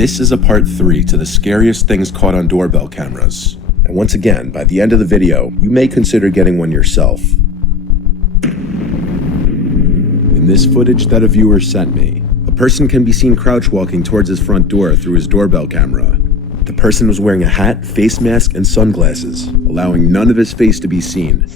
This is a part 3 to the scariest things caught on doorbell cameras. And once again, by the end of the video, you may consider getting one yourself. In this footage that a viewer sent me, a person can be seen crouch walking towards his front door through his doorbell camera. The person was wearing a hat, face mask, and sunglasses, allowing none of his face to be seen.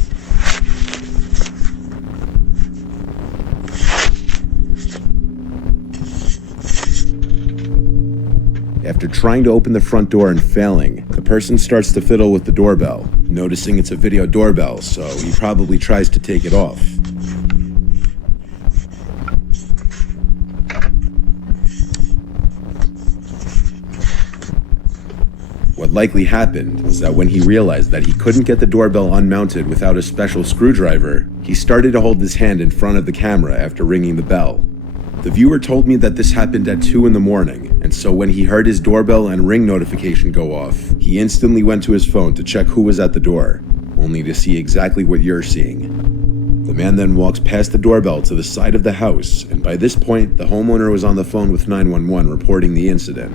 After trying to open the front door and failing, the person starts to fiddle with the doorbell, noticing it's a video doorbell, so he probably tries to take it off. What likely happened was that when he realized that he couldn't get the doorbell unmounted without a special screwdriver, he started to hold his hand in front of the camera after ringing the bell. The viewer told me that this happened at 2 in the morning, and so when he heard his doorbell and ring notification go off, he instantly went to his phone to check who was at the door, only to see exactly what you're seeing. The man then walks past the doorbell to the side of the house, and by this point, the homeowner was on the phone with 911 reporting the incident.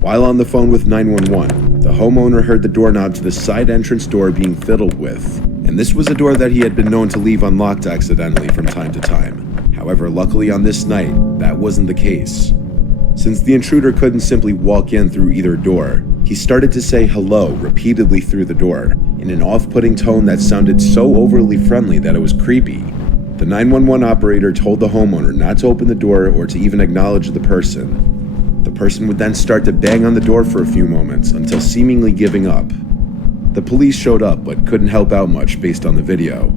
While on the phone with 911, the homeowner heard the doorknob to the side entrance door being fiddled with, and this was a door that he had been known to leave unlocked accidentally from time to time. However, luckily on this night, that wasn't the case. Since the intruder couldn't simply walk in through either door, he started to say hello repeatedly through the door, in an off-putting tone that sounded so overly friendly that it was creepy. The 911 operator told the homeowner not to open the door or to even acknowledge the person. The person would then start to bang on the door for a few moments until seemingly giving up. The police showed up but couldn't help out much based on the video.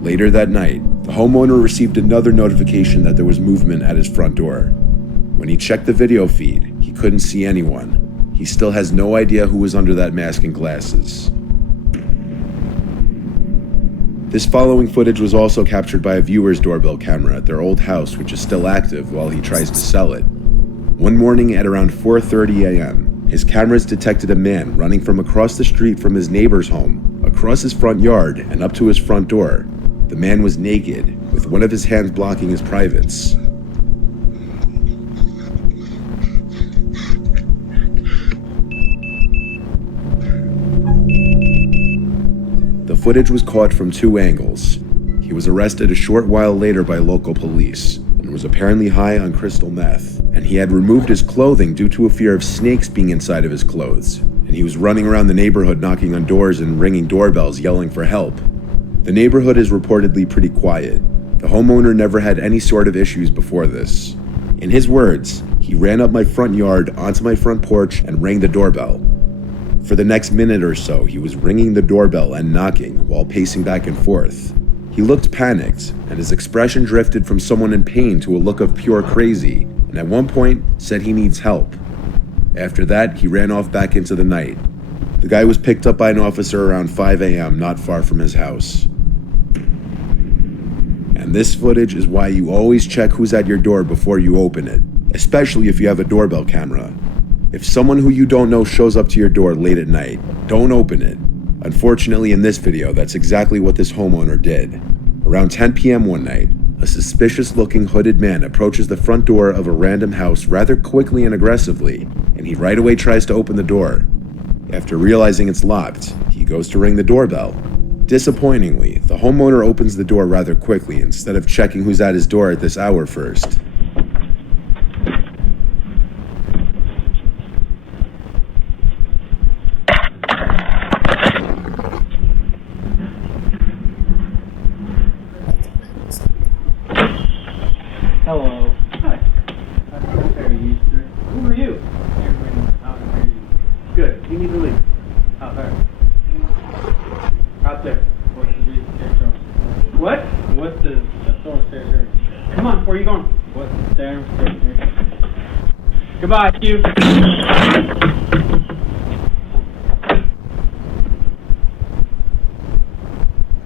Later that night, the homeowner received another notification that there was movement at his front door. When he checked the video feed, he couldn't see anyone. He still has no idea who was under that mask and glasses. This following footage was also captured by a viewer's doorbell camera at their old house, which is still active while he tries to sell it. One morning at around 4:30 a.m., his cameras detected a man running from across the street from his neighbor's home, across his front yard, and up to his front door. The man was naked, with one of his hands blocking his privates. The footage was caught from 2 angles. He was arrested a short while later by local police, and was apparently high on crystal meth, and he had removed his clothing due to a fear of snakes being inside of his clothes, and he was running around the neighborhood knocking on doors and ringing doorbells yelling for help. The neighborhood is reportedly pretty quiet. The homeowner never had any sort of issues before this. In his words, he ran up my front yard onto my front porch and rang the doorbell. For the next minute or so, he was ringing the doorbell and knocking while pacing back and forth. He looked panicked, and his expression drifted from someone in pain to a look of pure crazy, and at one point said he needs help. After that, he ran off back into the night. The guy was picked up by an officer around 5 a.m. not far from his house. And this footage is why you always check who's at your door before you open it, especially if you have a doorbell camera. If someone who you don't know shows up to your door late at night, don't open it. Unfortunately, in this video, that's exactly what this homeowner did. Around 10 p.m. one night, a suspicious-looking hooded man approaches the front door of a random house rather quickly and aggressively, and he right away tries to open the door. After realizing it's locked, he goes to ring the doorbell. Disappointingly, the homeowner opens the door rather quickly instead of checking who's at his door at this hour first. Hello. Hi. How are you, sir? Who are you? Good. You need to leave. Out there. Out there. What's the reason? What? What's the stairs? Come on, where are you going? What's the stairs? Goodbye, you.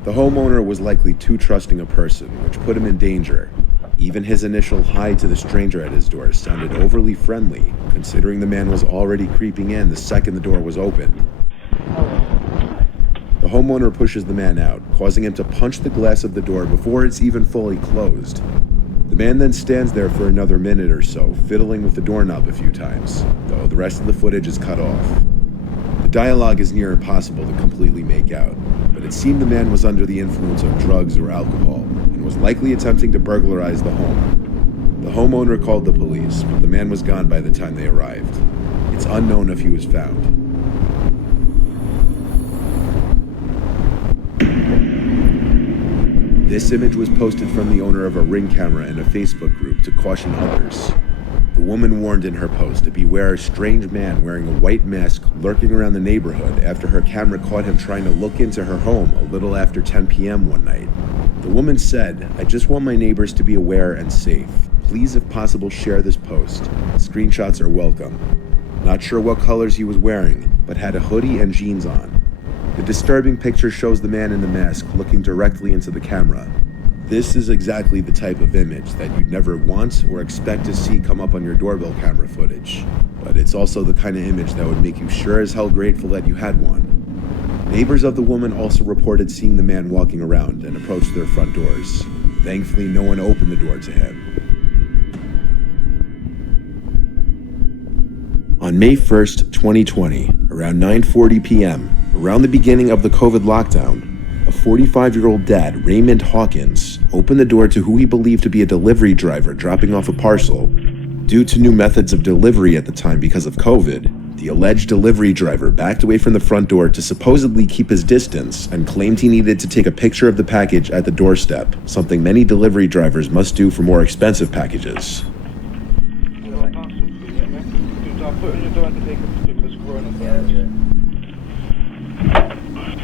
The homeowner was likely too trusting a person, which put him in danger. Even his initial hi to the stranger at his door sounded overly friendly, considering the man was already creeping in the second the door was opened. The homeowner pushes the man out, causing him to punch the glass of the door before it's even fully closed. The man then stands there for another minute or so, fiddling with the doorknob a few times, though the rest of the footage is cut off. The dialogue is near impossible to completely make out, but it seemed the man was under the influence of drugs or alcohol, and was likely attempting to burglarize the home. The homeowner called the police, but the man was gone by the time they arrived. It's unknown if he was found. This image was posted from the owner of a Ring camera in a Facebook group to caution others. The woman warned in her post to beware a strange man wearing a white mask lurking around the neighborhood after her camera caught him trying to look into her home a little after 10 p.m. one night. The woman said, "I just want my neighbors to be aware and safe. Please, if possible, share this post. Screenshots are welcome." Not sure what colors he was wearing, but had a hoodie and jeans on. The disturbing picture shows the man in the mask looking directly into the camera. This is exactly the type of image that you'd never want or expect to see come up on your doorbell camera footage. But it's also the kind of image that would make you sure as hell grateful that you had one. Neighbors of the woman also reported seeing the man walking around and approached their front doors. Thankfully, no one opened the door to him. On May 1st, 2020, around 9:40 p.m., around the beginning of the COVID lockdown, a 45-year-old dad, Raymond Hawkins, opened the door to who he believed to be a delivery driver dropping off a parcel. Due to new methods of delivery at the time because of COVID, the alleged delivery driver backed away from the front door to supposedly keep his distance and claimed he needed to take a picture of the package at the doorstep, something many delivery drivers must do for more expensive packages.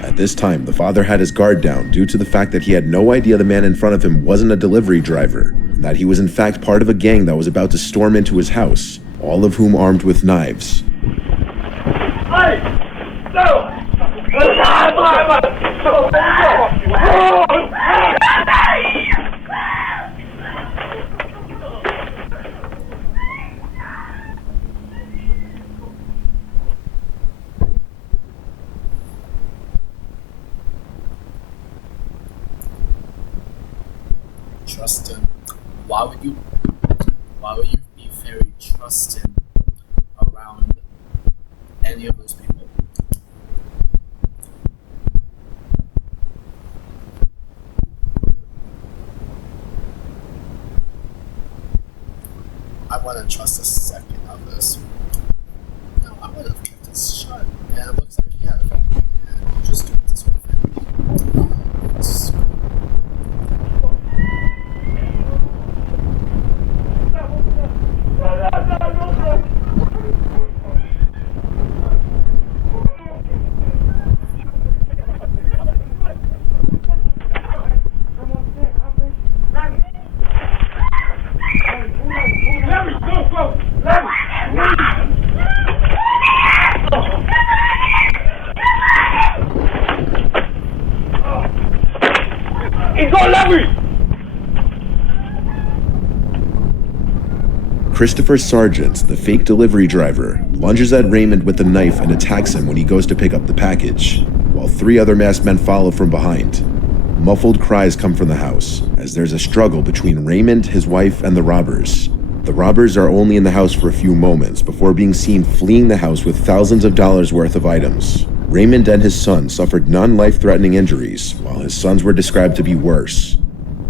At this time, the father had his guard down due to the fact that he had no idea the man in front of him wasn't a delivery driver, and that he was in fact part of a gang that was about to storm into his house, all of whom armed with knives. Trusting. Why would you be very trusting around any of those people? I wouldn't trust a second of this. No, I would have kept it shut. And it looks like he had a family and just doing this whole thing. Christopher Sargent, the fake delivery driver, lunges at Raymond with a knife and attacks him when he goes to pick up the package, while 3 other masked men follow from behind. Muffled cries come from the house, as there's a struggle between Raymond, his wife, and the robbers. The robbers are only in the house for a few moments before being seen fleeing the house with thousands of dollars worth of items. Raymond and his son suffered non-life-threatening injuries, while his sons were described to be worse.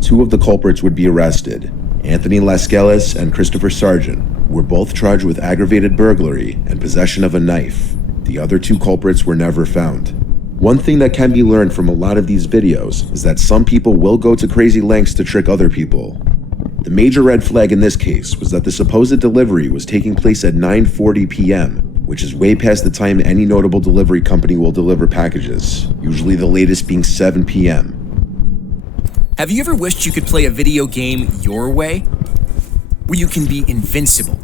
2 of the culprits would be arrested. Anthony Lascelles and Christopher Sargent were both charged with aggravated burglary and possession of a knife. The other 2 culprits were never found. One thing that can be learned from a lot of these videos is that some people will go to crazy lengths to trick other people. The major red flag in this case was that the supposed delivery was taking place at 9:40 p.m., which is way past the time any notable delivery company will deliver packages, usually the latest being 7 p.m. Have you ever wished you could play a video game your way? Where you can be invincible?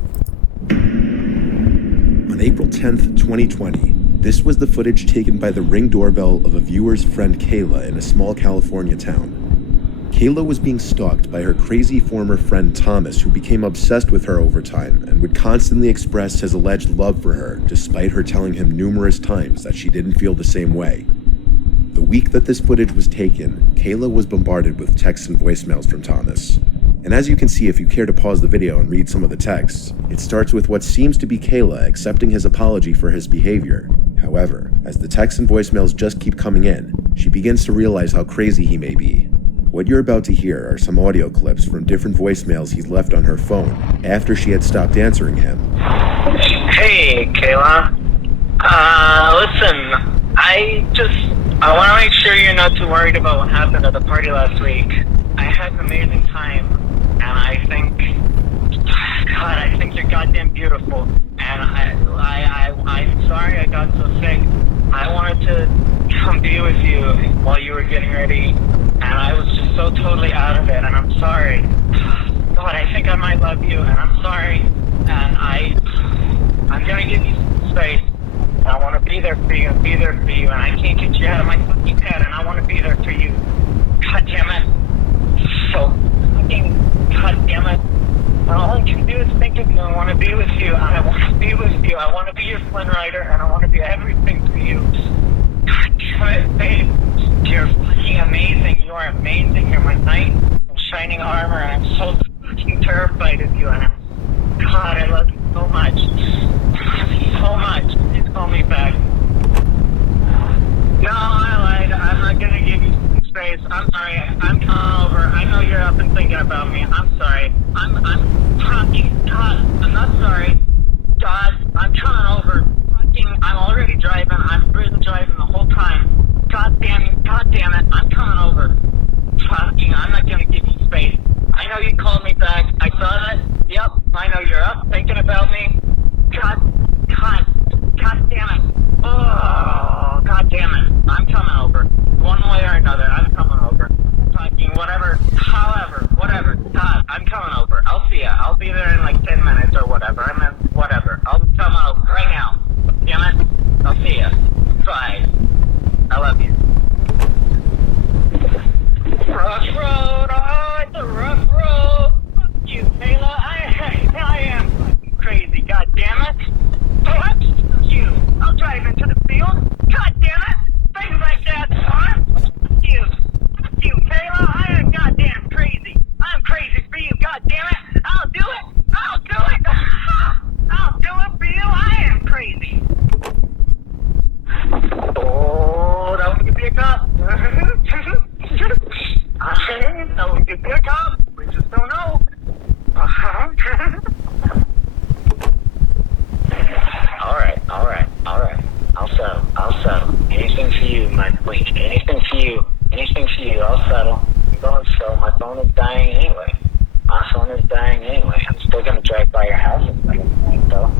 On April 10th, 2020, this was the footage taken by the Ring doorbell of a viewer's friend Kayla in a small California town. Kayla was being stalked by her crazy former friend Thomas, who became obsessed with her over time and would constantly express his alleged love for her, despite her telling him numerous times that she didn't feel the same way. The week that this footage was taken, Kayla was bombarded with texts and voicemails from Thomas. And as you can see if you care to pause the video and read some of the texts, it starts with what seems to be Kayla accepting his apology for his behavior. However, as the texts and voicemails just keep coming in, she begins to realize how crazy he may be. What you're about to hear are some audio clips from different voicemails he's left on her phone after she had stopped answering him. Hey, Kayla. Listen, I want to make sure you're not too worried about what happened at the party last week. I had an amazing time, and I think you're goddamn beautiful. And I'm sorry I got so sick. I wanted to come be with you while you were getting ready, and I was just so totally out of it, and I'm sorry. God, I think I might love you, and I'm sorry, and I'm gonna give you some space. I want to be there for you and be there for you, and I can't get you out of my fucking head, and I want to be there for you. God damn it. So fucking god damn it. And all I can do is think of you. I want to be with you, and I want to be with you. I want to be your Flynn Rider, and I want to be everything for you. God damn it, babe. You're fucking amazing. You are amazing. You're my knight in shining armor, and I'm so fucking terrified of you, and God, I love you so much. So much. Please call me back. No, I lied. I'm not gonna give you some space. I'm sorry. I'm coming over. I know you're up and thinking about me. I'm sorry. I'm fucking God. I'm not sorry. God, I'm coming over. Fucking, I'm already driving. I've been driving the whole time. God damn it. I'm coming over. Fucking, I'm not gonna give you space. I know you called me back. I saw that. Yep. I know you're up thinking about me. God damn it. Oh, God damn it. I'm coming over. One way or another, I'm coming over. Fucking whatever, however, whatever. God, I'm coming over. I'll see ya. I'll be there in like 10 minutes or whatever. I mean, whatever. I'm coming over right now. Damn it. I'll see ya. Bye. I love you. Rough road. Oh, it's a rough road. Fuck you, Kayla. I am fucking crazy. God damn it. What? You. I'll drive into the field. God damn it. Things like that, son. Fuck you. Fuck you, Kayla. I am goddamn crazy. I'm crazy for you. God damn it. I'll do it. I'll do it. I'll do it for you. I am crazy. Oh, that one could be a cop. That one could be a cop. We just don't know. I'll settle. Anything for you, my queen. Anything for you. I'll settle. I'm going to settle. My phone is dying anyway. I'm still going to drive by your house and everything, though.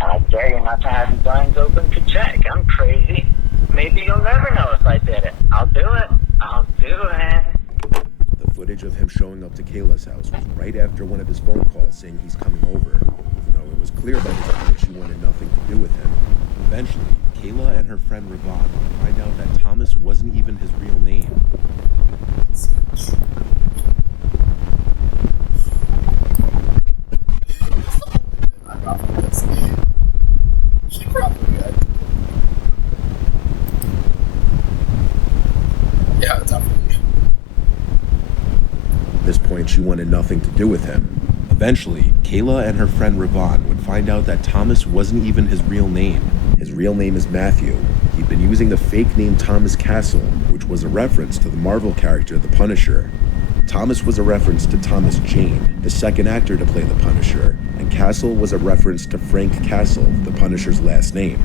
And I dare you not to have your blinds open to check. I'm crazy. Maybe you'll never know if I did it. I'll do it. The footage of him showing up to Kayla's house was right after one of his phone calls saying he's coming over, even though it was clear by his tone that she wanted nothing to do with him. Eventually, Kayla and her friend Ravon would find out that Thomas wasn't even his real name. I got from this. She probably good. Yeah, definitely. At this point, she wanted nothing to do with him. Eventually, Kayla and her friend Ravon would find out that Thomas wasn't even his real name. His real name is Matthew. He'd been using the fake name Thomas Castle, which was a reference to the Marvel character The Punisher. Thomas was a reference to Thomas Jane, the second actor to play The Punisher, and Castle was a reference to Frank Castle, the Punisher's last name.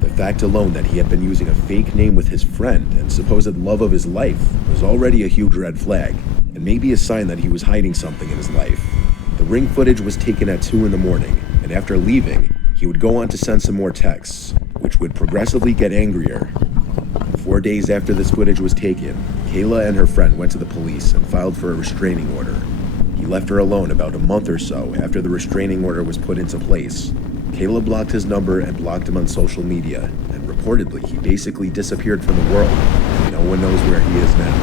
The fact alone that he had been using a fake name with his friend and supposed love of his life was already a huge red flag, and maybe a sign that he was hiding something in his life. The ring footage was taken at 2 in the morning, and after leaving, he would go on to send some more texts, which would progressively get angrier. 4 days after this footage was taken, Kayla and her friend went to the police and filed for a restraining order. He left her alone about a month or so after the restraining order was put into place. Kayla blocked his number and blocked him on social media, and reportedly he basically disappeared from the world. No one knows where he is now.